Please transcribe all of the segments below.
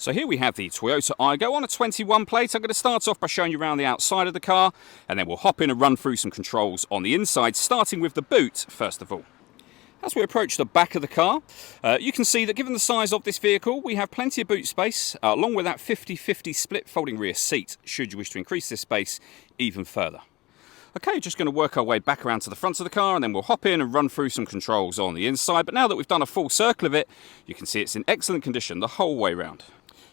So here we have the Toyota Aygo on a 21 plate. I'm going to start off by showing you around the outside of the car, and then we'll hop in and run through some controls on the inside, starting with the boot first of all. As we approach the back of the car, you can see that given the size of this vehicle, we have plenty of boot space, along with that 50-50 split folding rear seat, should you wish to increase this space even further. Okay, just going to work our way back around to the front of the car, and then we'll hop in and run through some controls on the inside. But now that we've done a full circle of it, you can see it's in excellent condition the whole way round.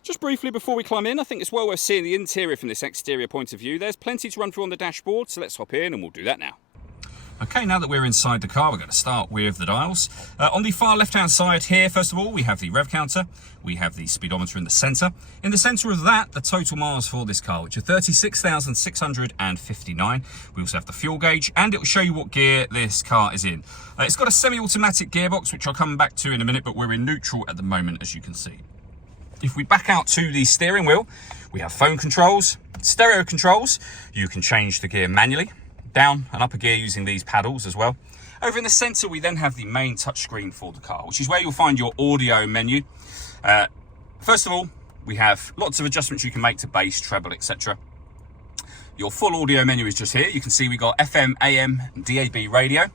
Just briefly before we climb in, I think it's well worth seeing the interior from this exterior point of view. There's plenty to run through on the dashboard, so let's hop in and we'll do that now. Okay, now that we're inside the car, we're going to start with the dials. On the far left-hand side here, first of all, we have the rev counter. We have the speedometer in the centre. In the centre of that, the total miles for this car, which are 36,659. We also have the fuel gauge, and it will show you what gear this car is in. It's got a semi-automatic gearbox, which I'll come back to in a minute, but we're in neutral at the moment, as you can see. If we back out to the steering wheel, we have phone controls, stereo controls. You can change the gear manually, down and up a gear using these paddles as well. Over in the center, we then have the main touchscreen for the car, which is where you'll find your audio menu. First of all, we have lots of adjustments you can make to bass, treble, etc. Your full audio menu is just here. You can see we got FM, AM, and DAB radio,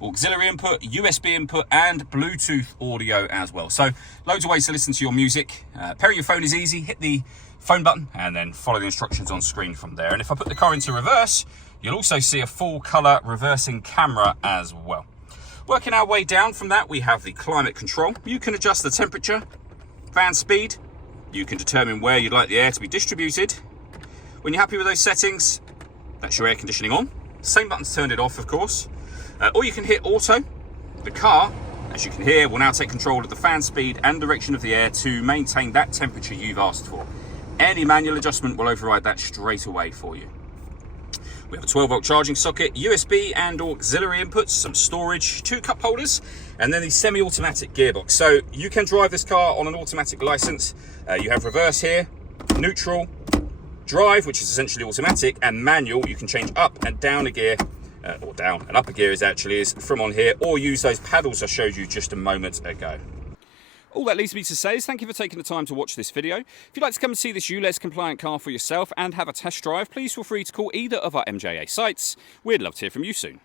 auxiliary input, USB input, and Bluetooth audio as well. So loads of ways to listen to your music. Pairing your phone is easy. Hit the phone button and then follow the instructions on screen from there. And if I put the car into reverse, you'll also see a full color reversing camera as well. Working our way down from that, we have the climate control. You can adjust the temperature, fan speed. You can determine where you'd like the air to be distributed. When you're happy with those settings, that's your air conditioning on. Same button to turn it off, of course. Or you can hit auto. The car, as you can hear, will now take control of the fan speed and direction of the air to maintain that temperature you've asked for. Any manual adjustment will override that straight away for you. We have a 12-volt charging socket, USB and auxiliary inputs, some storage, 2 cup holders, and then the semi-automatic gearbox. So you can drive this car on an automatic license. You have reverse here, neutral, drive, which is essentially automatic, and manual. You can change up and down a gear, or down and up a gear is from on here, or use those paddles I showed you just a moment ago. All that leaves me to say is thank you for taking the time to watch this video. If you'd like to come and see this ULEZ compliant car for yourself and have a test drive, please feel free to call either of our MJA sites. We'd love to hear from you soon.